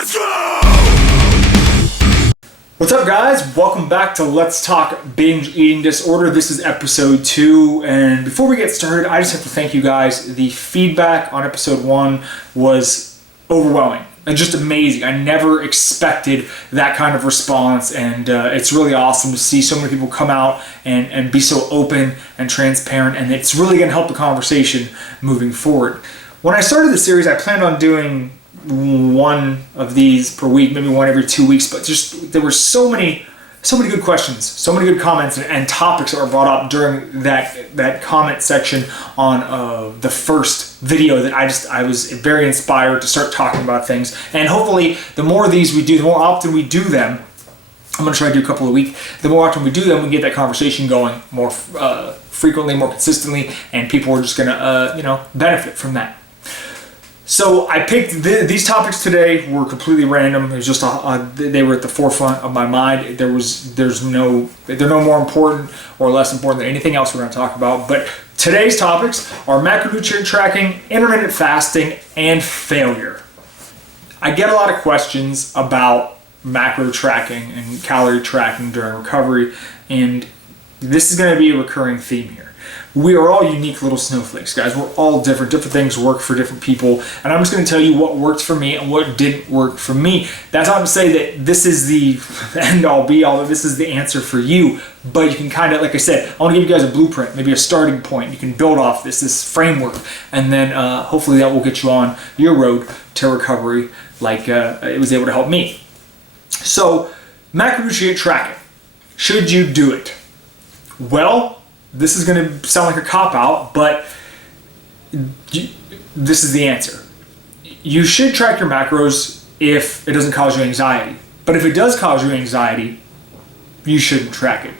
Let's go! What's up, guys? Welcome back to Let's Talk Binge Eating Disorder. This is episode 2, and before we get started, I just have to thank you guys. The feedback on episode 1 was overwhelming and just amazing. I never expected that kind of response, and it's really awesome to see so many people come out and be so open and transparent, and it's really going to help the conversation moving forward. When I started the series, I planned on doing one of these per week, maybe one every 2 weeks, but just there were so many good questions, so many good comments and topics that were brought up during that comment section on the first video that I was very inspired to start talking about things. And hopefully the more of these we do, the more often we do them, I'm going to try to do a couple a week, the more often we do them, we get that conversation going more frequently, more consistently, and people are just going to benefit from that. So I picked these topics today were completely random. It was just they were at the forefront of my mind. They're no more important or less important than anything else we're going to talk about. But today's topics are macronutrient tracking, intermittent fasting, and failure. I get a lot of questions about macro tracking and calorie tracking during recovery, and this is going to be a recurring theme here. We are all unique little snowflakes, guys. We're all different. Different things work for different people. And I'm just going to tell you what worked for me and what didn't work for me. That's not to say that this is the end-all, be-all, that this is the answer for you. But you can kind of, like I said, I want to give you guys a blueprint, maybe a starting point. You can build off this framework. And then hopefully that will get you on your road to recovery like it was able to help me. So, macronutrient tracking. Should you do it? Well, this is going to sound like a cop-out, but this is the answer. You should track your macros if it doesn't cause you anxiety. But if it does cause you anxiety, you shouldn't track it.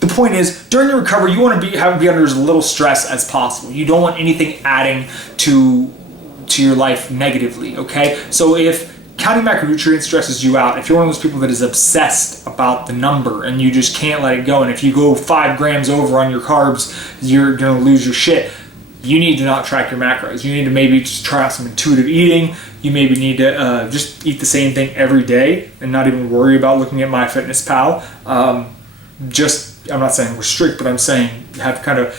The point is, during your recovery, you want to be under as little stress as possible. You don't want anything adding to your life negatively, okay? So if counting macronutrients stresses you out, if you're one of those people that is obsessed about the number and you just can't let it go, and if you go 5 grams over on your carbs, you're going to lose your shit, you need to not track your macros. You need to maybe just try out some intuitive eating. You maybe need to just eat the same thing every day and not even worry about looking at MyFitnessPal. I'm not saying restrict, but I'm saying have kind of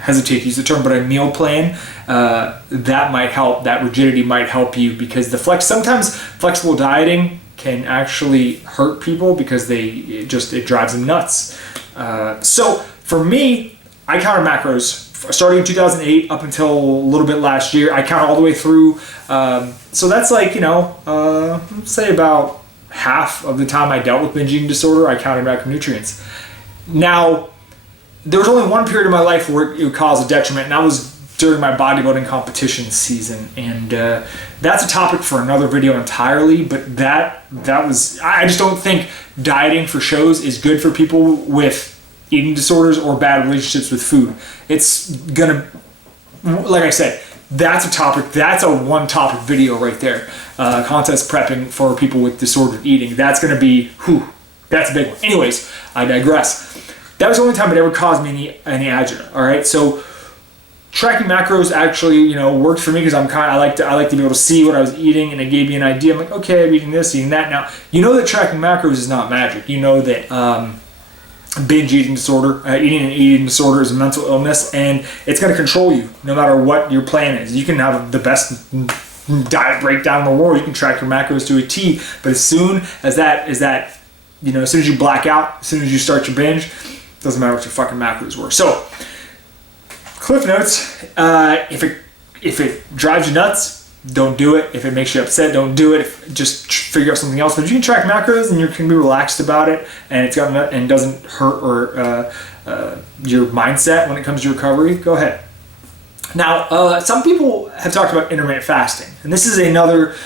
hesitate to use the term, but a meal plan, that might help. That rigidity might help you, because sometimes flexible dieting can actually hurt people because it drives them nuts. So for me, I counted macros starting in 2008 up until a little bit last year. I counted all the way through. So that's like, say about half of the time I dealt with binge eating disorder, I counted macronutrients. Now, there was only one period of my life where it would cause a detriment, and that was during my bodybuilding competition season. And that's a topic for another video entirely, but that was, I just don't think dieting for shows is good for people with eating disorders or bad relationships with food. It's gonna, like I said, that's a topic, that's a one topic video right there. Contest prepping for people with disordered eating. That's gonna be, that's a big one. Anyways, I digress. That was the only time it ever caused me any agita. All right, so tracking macros actually, worked for me because I like to be able to see what I was eating, and it gave me an idea. I'm like, okay, I'm eating this, eating that. Now, you know that tracking macros is not magic. You know that binge eating disorder, eating and eating disorder is a mental illness, and it's going to control you no matter what your plan is. You can have the best diet breakdown in the world. You can track your macros to a T, but as soon as as soon as you black out, as soon as you start your binge, doesn't matter what your fucking macros were. So, cliff notes, if it drives you nuts, don't do it. If it makes you upset, don't do it. Just figure out something else. But if you can track macros and you can be relaxed about it, and it doesn't hurt or your mindset when it comes to recovery, go ahead. Now, some people have talked about intermittent fasting, and this is another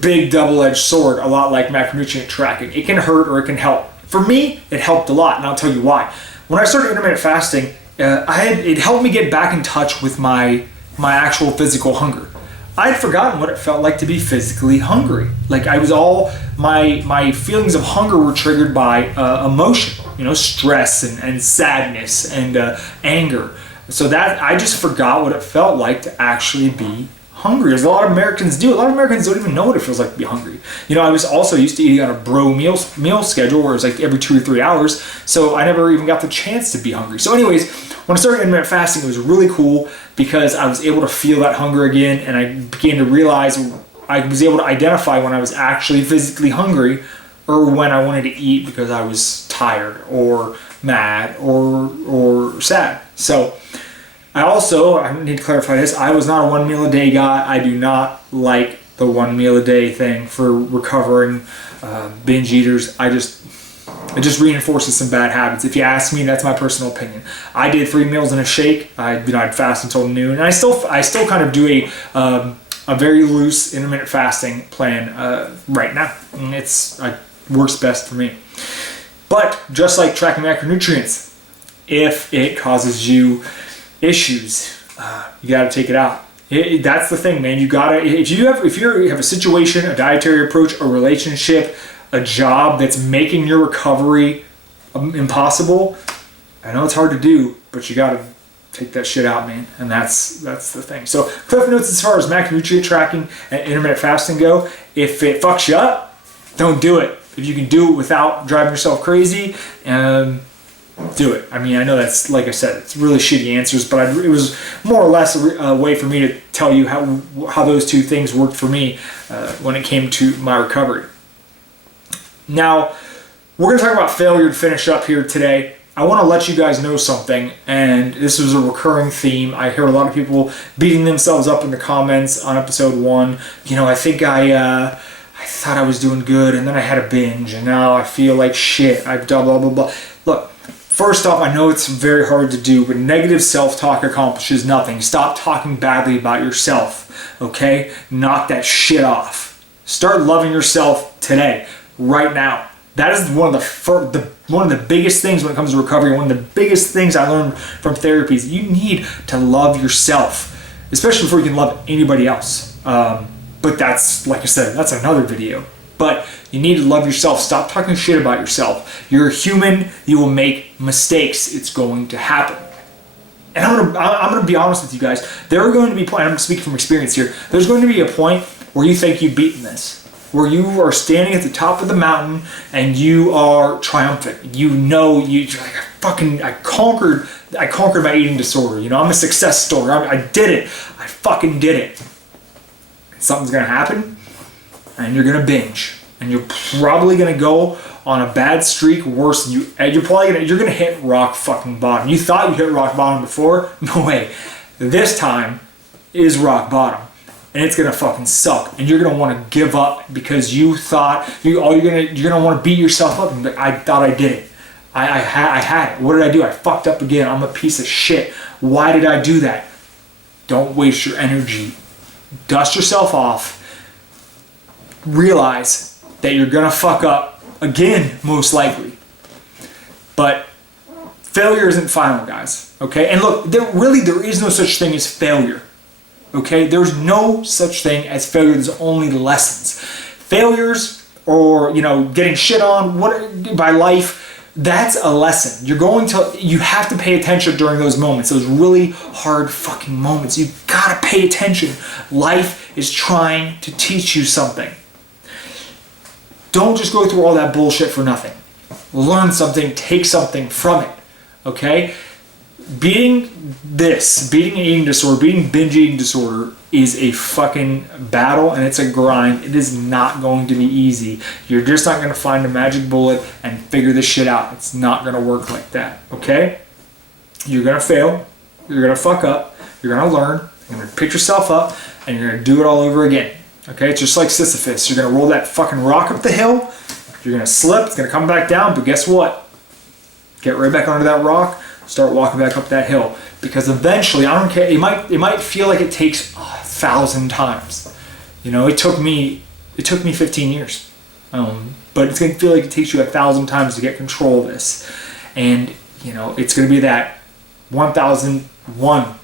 big double-edged sword, a lot like macronutrient tracking. It can hurt or it can help. For me, it helped a lot, and I'll tell you why. When I started intermittent fasting, it helped me get back in touch with my actual physical hunger. I had forgotten what it felt like to be physically hungry. Like my feelings of hunger were triggered by emotion, stress and sadness and anger. So that I just forgot what it felt like to actually be hungry, as a lot of Americans do. A lot of Americans don't even know what it feels like to be hungry. You know, I was also used to eating on a bro meal schedule where it was like every 2 or 3 hours, so I never even got the chance to be hungry. So anyways, when I started intermittent fasting, it was really cool because I was able to feel that hunger again, and I began to realize I was able to identify when I was actually physically hungry or when I wanted to eat because I was tired or mad or sad. So I need to clarify this, I was not a 1 meal a day guy. I do not like the 1 meal a day thing for recovering binge eaters. It just reinforces some bad habits. If you ask me, that's my personal opinion. I did 3 meals and a shake. I'd fast until noon, and I still kind of do a very loose intermittent fasting plan right now, and it works best for me. But just like tracking macronutrients, if it causes you issues, you got to take it out. That's the thing, man. You gotta, if you have a situation, a dietary approach, a relationship, a job that's making your recovery impossible. I know it's hard to do, but you gotta take that shit out, man. And that's the thing. So cliff notes as far as macronutrient tracking and intermittent fasting go: if it fucks you up, don't do it. If you can do it without driving yourself crazy, do it. I mean, I know that's, like I said, it's really shitty answers, but it was more or less a way for me to tell you how those two things worked for me when it came to my recovery. Now, we're going to talk about failure to finish up here today. I want to let you guys know something, and this was a recurring theme. I hear a lot of people beating themselves up in the comments on episode 1. You know, I think I thought I was doing good, and then I had a binge, and now I feel like shit. I've done blah, blah, blah. Look, first off, I know it's very hard to do, but negative self-talk accomplishes nothing. Stop talking badly about yourself, okay? Knock that shit off. Start loving yourself today, right now. That is one of the biggest things when it comes to recovery. One of the biggest things I learned from therapy is you need to love yourself, especially before you can love anybody else. But that's, like I said, that's another video. But you need to love yourself. Stop talking shit about yourself. You're a human. You will make mistakes. It's going to happen. And I'm gonna be honest with you guys. There are going to be points, I'm speaking from experience here, there's going to be a point where you think you've beaten this, where you are standing at the top of the mountain and you are triumphant. You know, you're like, I conquered my eating disorder. You know, I'm a success story. I did it. I fucking did it. And something's gonna happen, and you're gonna binge, and you're probably gonna go on a bad streak worse than you're gonna hit rock fucking bottom. You thought you hit rock bottom before? No way. This time is rock bottom, and it's gonna fucking suck, and you're gonna want to give up because you thought you're gonna want to beat yourself up and be like, I thought I did it. I had it. What did I do? I fucked up again. I'm a piece of shit. Why did I do that? Don't waste your energy. Dust yourself off. Realize that you're gonna fuck up again, most likely. But failure isn't final, guys. Okay? And look, there is no such thing as failure. Okay? There's no such thing as failure. There's only lessons. Failures, or getting shit on by life, that's a lesson. You have to pay attention during those moments, those really hard fucking moments. You gotta pay attention. Life is trying to teach you something. Don't just go through all that bullshit for nothing. Learn something, take something from it, okay? Beating an eating disorder, beating binge eating disorder is a fucking battle, and it's a grind. It is not going to be easy. You're just not going to find a magic bullet and figure this shit out. It's not going to work like that, okay? You're going to fail. You're going to fuck up. You're going to learn. You're going to pick yourself up, and you're going to do it all over again. Okay, it's just like Sisyphus. You're going to roll that fucking rock up the hill. You're going to slip. It's going to come back down. But guess what? Get right back under that rock. Start walking back up that hill. Because eventually, I don't care. It might feel like it takes 1,000 times. It took me 15 years. But it's going to feel like it takes you 1,000 times to get control of this. And, it's going to be that 1,001.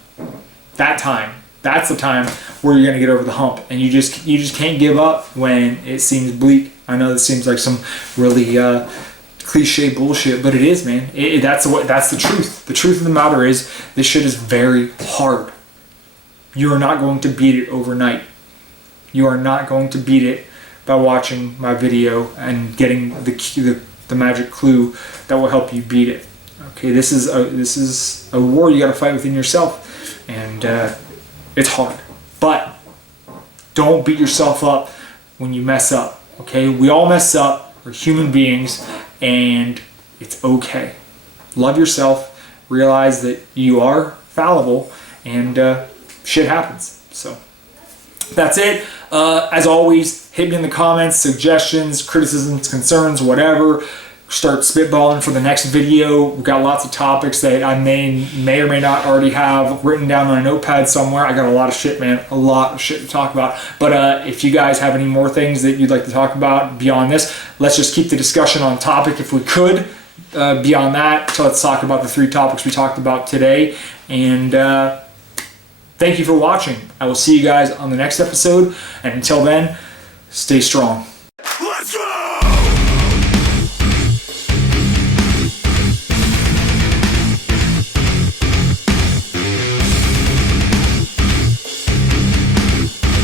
That time. That's the time where you're going to get over the hump, and you just can't give up when it seems bleak. I know this seems like some really cliche bullshit, but it is, man. That's the truth. The truth of the matter is this shit is very hard. You are not going to beat it overnight. You are not going to beat it by watching my video and getting the magic clue that will help you beat it. Okay, this is a war you got to fight within yourself, and it's hard. But don't beat yourself up when you mess up. Okay, we all mess up. We're human beings, and it's okay. Love yourself. Realize that you are fallible, and shit happens. So that's it. As always, hit me in the comments, suggestions, criticisms, concerns, whatever. Start spitballing for the next video. We've got lots of topics that I may or may not already have written down on a notepad somewhere. I got a lot of shit, man. A lot of shit to talk about. But if you guys have any more things that you'd like to talk about beyond this, let's just keep the discussion on topic if we could. Beyond that, so let's talk about the 3 topics we talked about today. And thank you for watching. I will see you guys on the next episode. And until then, stay strong.